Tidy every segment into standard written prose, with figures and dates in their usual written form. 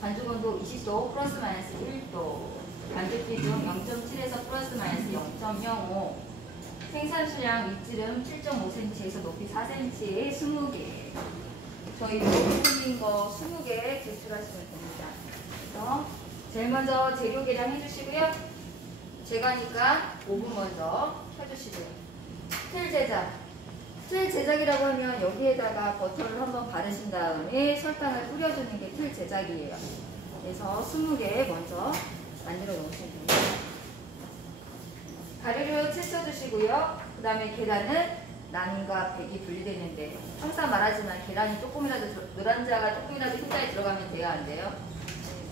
반죽온도 20도 플러스 마이너스 1도, 반죽 비중 0.7에서 플러스 마이너스 0.05, 생산 수량 윗지름 7.5cm에서 높이 4cm에 20개. 저희 이렇게 생긴 거 20개 제출하시면 됩니다. 그래서 제일 먼저 재료 계량 해주시고요. 제가 하니까 5분 먼저 켜주시고요. 틀 제작. 틀 제작이라고 하면 여기에다가 버터를 한번 바르신 다음에 설탕을 뿌려주는 게 틀 제작이에요. 그래서 20개 먼저 만들어 놓으시면 됩니다. 가루를 채쳐주시고요. 그 다음에 계란은 난과 백이 분리되는데 항상 말하지만 계란이 조금이라도 노란자가 조금이라도 흰자에 들어가면 돼요? 안 돼요?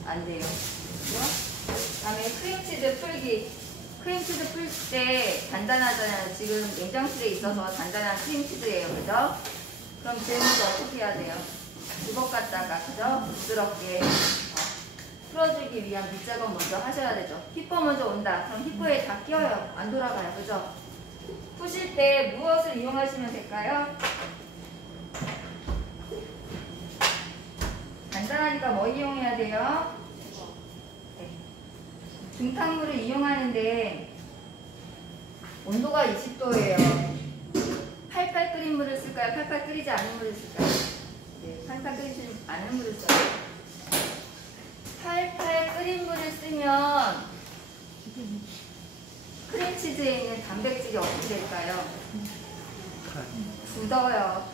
안 돼요. 그 다음에 크림치즈 풀기. 크림치즈 풀 때 단단하잖아요. 지금 냉장실에 있어서 단단한 크림치즈예요. 그죠? 그럼 제일 먼저 어떻게 해야 돼요? 주걱 갖다가 그죠? 부드럽게 풀어주기 위한 밑작업 먼저 하셔야 되죠. 히퍼 먼저 온다. 그럼 히퍼에 다 끼어요. 안 돌아가요. 그죠? 푸실 때 무엇을 이용하시면 될까요? 간단하니까 뭐 이용해야 돼요? 중탕물을 이용하는데 온도가 20도예요. 팔팔 끓인 물을 쓸까요? 팔팔 끓이지 않은 물을 쓸까요? 네, 팔팔 끓이지 않은 물을 써요. 팔팔 끓인 물을 쓰면 크림치즈에 있는 단백질이 어떻게 될까요? 굳어요.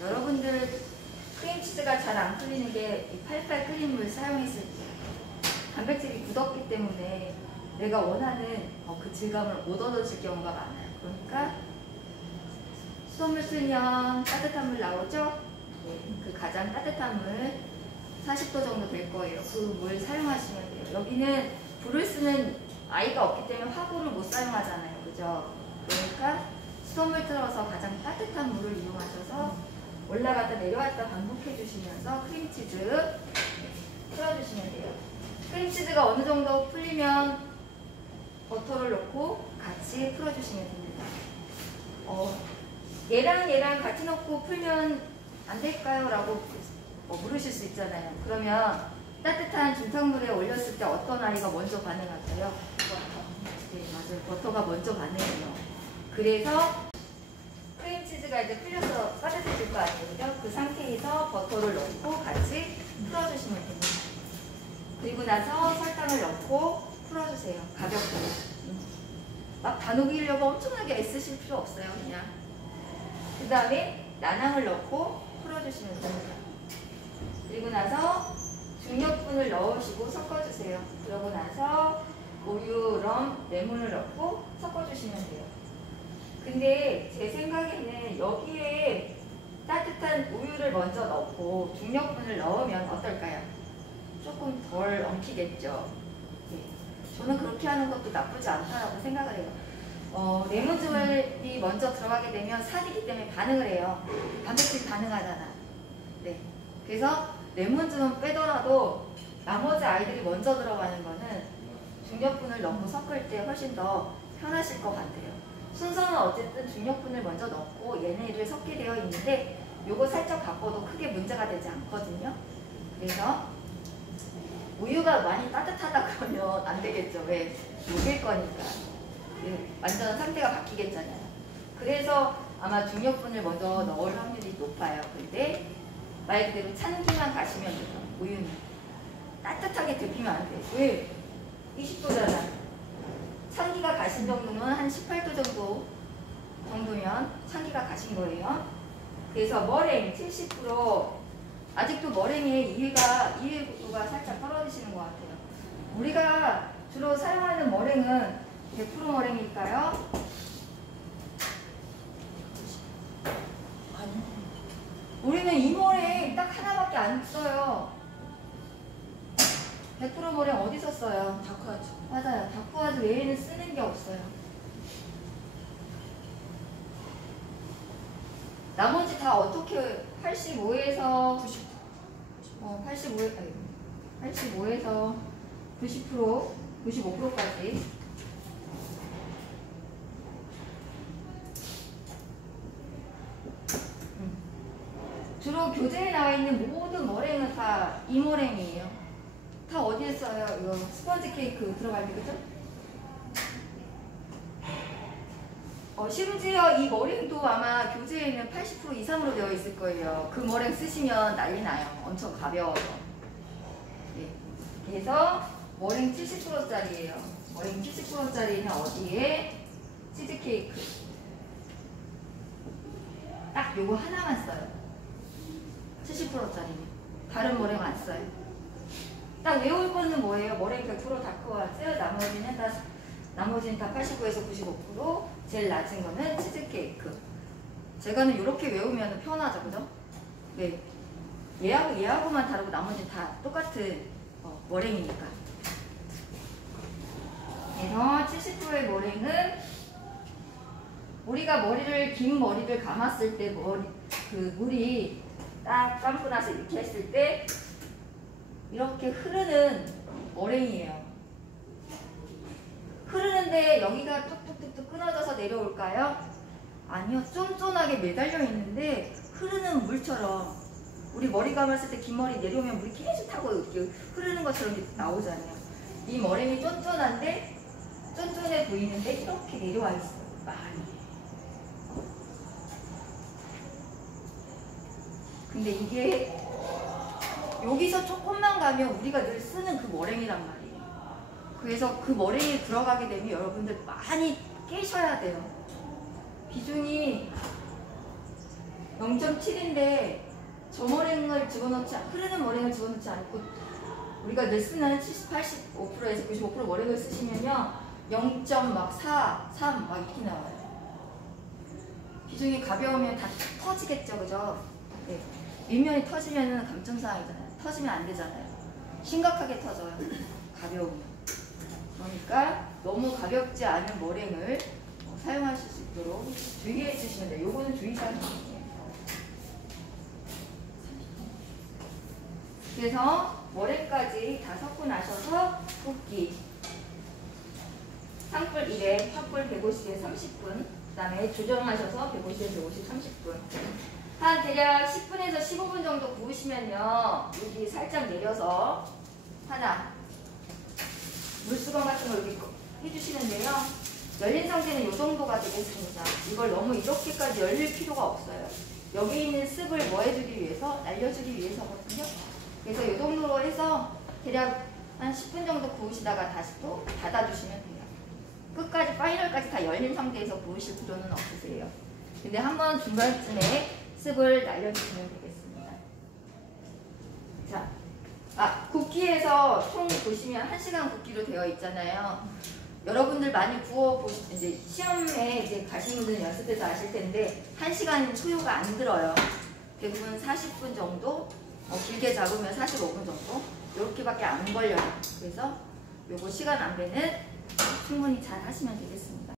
여러분들 크림치즈가 잘 안 풀리는 게 팔팔 끓인 물 사용했을 때 단백질이 굳었기 때문에 내가 원하는 그 질감을 못 얻어질 경우가 많아요. 그러니까 수돗물 쓰면 따뜻한 물 나오죠? 네, 그 가장 따뜻한 물 40도 정도 될 거예요. 그 물 사용하시면 돼요. 여기는 불을 쓰는 아이가 없기 때문에 화구를 못 사용하잖아요. 그죠? 그러니까 수돗물 틀어서 가장 따뜻한 물을 이용하셔서 올라갔다 내려왔다 반복해 주시면서 크림치즈 풀어주시면 돼요. 크림치즈가 어느 정도 풀리면 버터를 넣고 같이 풀어주시면 됩니다. 얘랑 같이 넣고 풀면 안 될까요? 라고 물으실 수 있잖아요. 그러면 따뜻한 중탕물에 올렸을 때 어떤 아이가 먼저 반응할까요? 네, 맞아요. 버터가 먼저 반응해요. 그래서 크림치즈가 이제 풀려서 따뜻해질 거 아니에요? 그 상태에서 버터를 넣고 같이 풀어주시면 됩니다. 그리고 나서 설탕을 넣고 풀어주세요. 가볍게. 막 다 녹이려고 엄청나게 애쓰실 필요 없어요. 그냥. 그 다음에 난황을 넣고 풀어주시면 됩니다. 그리고 나서 중력분을 넣으시고 섞어주세요. 그러고 나서 우유, 럼, 레몬을 넣고 섞어주시면 돼요. 근데 제 생각에는 여기에 따뜻한 우유를 먼저 넣고 중력분을 넣으면 어떨까요? 조금 덜 엉키겠죠. 네. 저는 그렇게 하는 것도 나쁘지 않다고 생각을 해요. 레몬즙이 먼저 들어가게 되면 산이기 때문에 반응을 해요. 단백질이 반응하잖아. 네. 그래서 레몬즙은 빼더라도 나머지 아이들이 먼저 들어가는 거는 중력분을 넣고 섞을 때 훨씬 더 편하실 것 같아요. 순서는 어쨌든 중력분을 먼저 넣고 얘네를 섞게 되어 있는데 요거 살짝 바꿔도 크게 문제가 되지 않거든요. 그래서 우유가 많이 따뜻하다 그러면 안 되겠죠. 왜? 녹일 거니까. 완전 상태가 바뀌겠잖아요. 그래서 아마 중력분을 먼저 넣을 확률이 높아요. 근데 말 그대로 찬기만 가시면 돼요. 우유는. 따뜻하게 데피면 안 돼. 왜? 20도잖아. 찬기가 가신 정도는 한 18도 정도면 찬기가 가신 거예요. 그래서 머랭 70% 아직도 머랭의 이해도가 살짝 떨어지시는 것 같아요. 주로 사용하는 머랭은 100% 머랭일까요? 우리는 이 머랭 딱 하나밖에 안 써요. 100% 머랭 어디서 써요? 다크하죠. 맞아요. 다크와즈 외에는 쓰는 게 없어요. 나머지 다 어떻게 85에서 85에서 90%, 95%까지 주로 교재에 나와 있는 모든 머랭은 다 이 머랭이에요. 다 어디에 써요? 이거 스펀지 케이크 들어갈 때, 그죠? 심지어 이 머랭도 아마 교재에는 80% 이상으로 되어 있을 거예요. 그 머랭 쓰시면 난리 나요. 엄청 가벼워서. 예. 그래서 머랭 70%짜리예요. 머랭 70%짜리는 어디에? 치즈케이크. 딱 요거 하나만 써요. 70%짜리는. 다른 머랭 안 써요. 딱 외울 거는 뭐예요? 머랭 100% 다크와즈, 나머지는 다 89에서 95%, 제일 낮은 거는 치즈케이크. 제가는 이렇게 외우면 편하죠, 그죠? 네. 얘하고만 다르고 나머지는 다 똑같은 머랭이니까. 그래서 70%의 머랭은 우리가 긴 머리를 감았을 때 그 물이 딱 감고 나서 이렇게 했을 때 이렇게 흐르는 머랭이에요. 흐르는데 여기가 뚝뚝뚝뚝 끊어져서 내려올까요? 아니요. 쫀쫀하게 매달려 있는데 흐르는 물처럼 우리 머리 감았을 때 긴 머리 내려오면 물이 계속 타고 이렇게 흐르는 것처럼 이렇게 나오잖아요. 이 머랭이 쫀쫀한데 쫀쫀해 보이는데 이렇게 내려와 있어요. 많이. 근데 이게 여기서 조금만 가면 우리가 늘 쓰는 그 머랭이란 말이에요. 그래서 그 머랭이 들어가게 되면 여러분들 많이 깨셔야 돼요. 비중이 0.7인데 저 머랭을 집어넣지, 흐르는 머랭을 집어넣지 않고 우리가 늘 쓰는 70, 85%에서 95% 머랭을 쓰시면요 0.4, 3 막 이렇게 나와요. 비중이 가벼우면 다 터지겠죠, 그죠? 네. 윗면이 터지면은 감점사항이잖아요. 터지면 안 되잖아요. 심각하게 터져요. 가벼우면. 그러니까 너무 가볍지 않은 머랭을 사용하실 수 있도록 주의해 주시면 돼요. 요거는 주의사항이에요. 그래서 머랭까지 다 섞고 나셔서 굽기. 산불 1에 팥불 150에 30분. 그 다음에 조정하셔서 150에 150, 30분. 한 대략 10분에서 15분 정도 구우시면요. 여기 살짝 내려서 하나 물수건 같은 걸 여기 해주시는데요. 열린 상태는 이 정도가 되겠습니다. 이걸 너무 이렇게까지 열릴 필요가 없어요. 여기 있는 습을 뭐 해주기 위해서? 날려주기 위해서거든요. 그래서 이 정도로 해서 대략 한 10분 정도 구우시다가 다시 또 닫아주시면 돼요. 끝까지 파이널까지 다 열린 상태에서 구우실 필요는 없으세요. 근데 한번 중간쯤에 습을 날려주시면 되겠습니다. 자, 굽기에서 총 보시면 1시간 굽기로 되어 있잖아요. 여러분들 많이 이제 시험에 이제 가신 분들은 연습해서 아실 텐데 1시간 소요가 안 들어요. 대부분 40분 정도, 길게 잡으면 45분 정도 이렇게밖에 안 걸려요. 그래서 요거 시간 안배는 충분히 잘 하시면 되겠습니다.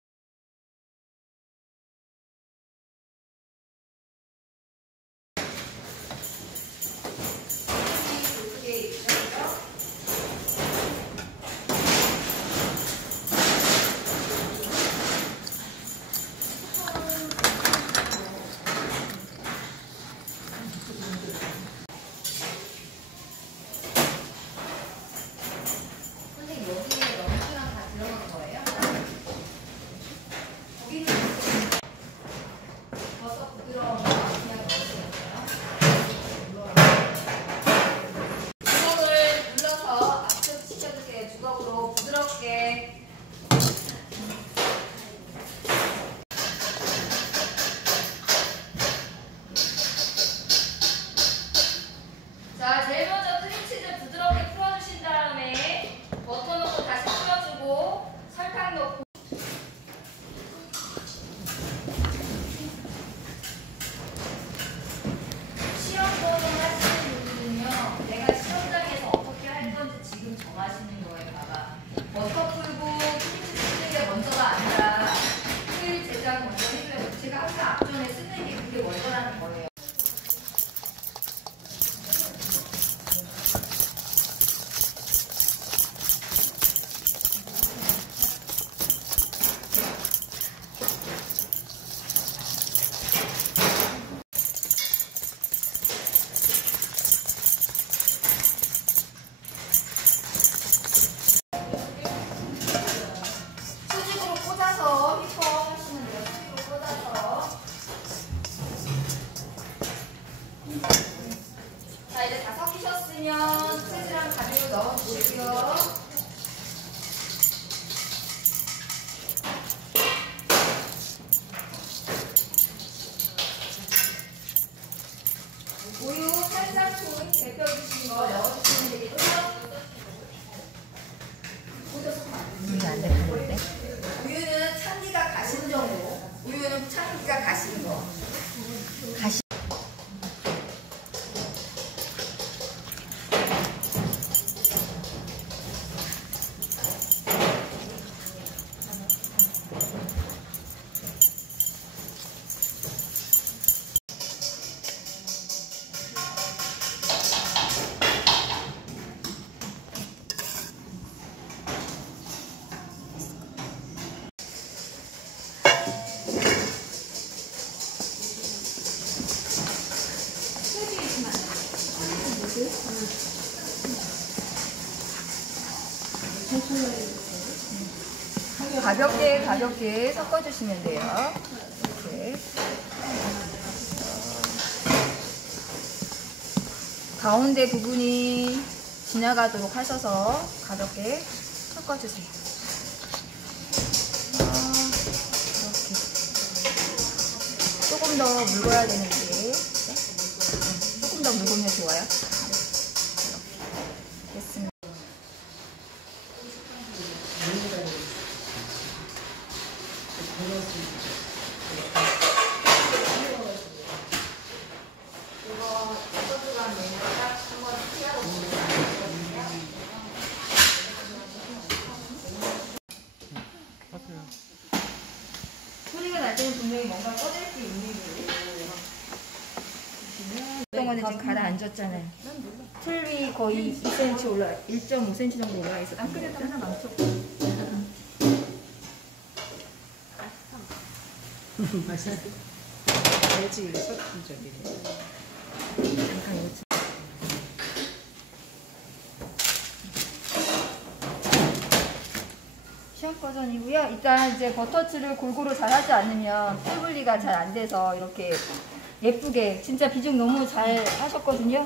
우유 살짝만 데펴주신 거 넣어주시면 되겠고요. 물이 안 되는데. 우유는 참기가 가시는 정도. 우유는 참기가 가시는 거. 가시. 가볍게 섞어주시면 돼요. 이렇게. 가운데 부분이 지나가도록 하셔서 가볍게 섞어주세요. 이렇게. 조금 더 묽어야 되는데, 조금 더 묽으면 좋아요. 됐습니다. 소리가 날 때는 분명히 뭔가 꺼낼 게 있는 거예요. 어떤 거는 지금 가라앉았잖아요. 틀이 거의 2cm 올라, 1.5cm 정도 올라가 있어. 안 끓여도 하나 망쳐. 맛있어. 알지, 저기. 잠깐 이거. 시험 버전이고요. 일단 이제 버터칠을 골고루 잘 하지 않으면 꿀 분리가 잘 안 돼서 이렇게 예쁘게 진짜 비중 너무 잘 하셨거든요.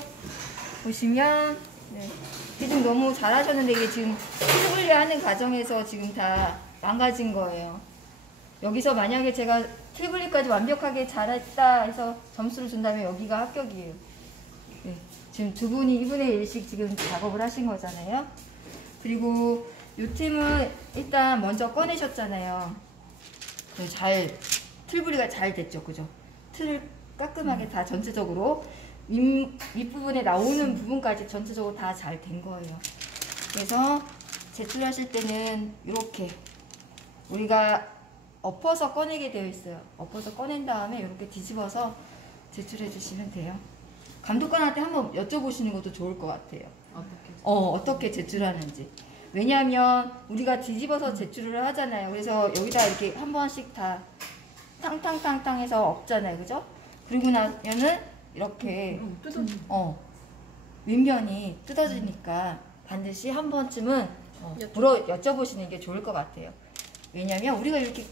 보시면 네, 비중 너무 잘 하셨는데 이게 지금 꿀 분리하는 과정에서 지금 다 망가진 거예요. 여기서 만약에 제가 꿀 분리까지 완벽하게 잘했다 해서 점수를 준다면 여기가 합격이에요. 네, 지금 두 분이 2분의 1씩 지금 작업을 하신 거잖아요. 그리고 이 팀은 일단 먼저 꺼내셨잖아요. 틀 분리가 잘 됐죠, 그죠? 틀을 깔끔하게 다 전체적으로 윗부분에 나오는 부분까지 전체적으로 다 잘 된 거예요. 그래서 제출하실 때는 이렇게 우리가 엎어서 꺼내게 되어 있어요. 엎어서 꺼낸 다음에 이렇게 뒤집어서 제출해 주시면 돼요. 감독관한테 한번 여쭤보시는 것도 좋을 것 같아요. 어떻게 제출하는지. 왜냐하면 우리가 뒤집어서 제출을 하잖아요. 그래서 여기다 이렇게 한 번씩 다 탕탕탕탕 해서 엎잖아요. 그죠? 그리고 나면은 이렇게 윗면이 뜯어지니까 반드시 한 번쯤은 여쭤보시는 게 좋을 것 같아요. 왜냐하면 우리가 이렇게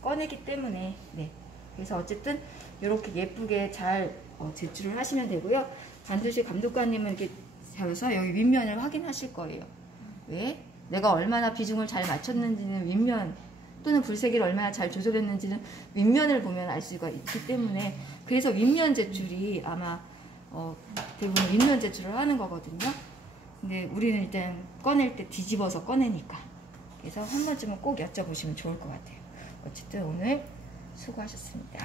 꺼내기 때문에. 네. 그래서 어쨌든 이렇게 예쁘게 잘 제출을 하시면 되고요. 반드시 감독관님은 이렇게 잡아서 여기 윗면을 확인하실 거예요. 왜? 내가 얼마나 비중을 잘 맞췄는지는 윗면 또는 불세기를 얼마나 잘 조절했는지는 윗면을 보면 알 수가 있기 때문에 그래서 윗면 제출이 아마 대부분 윗면 제출을 하는 거거든요. 근데 우리는 일단 꺼낼 때 뒤집어서 꺼내니까 그래서 한 번쯤은 꼭 여쭤보시면 좋을 것 같아요. 어쨌든 오늘 수고하셨습니다.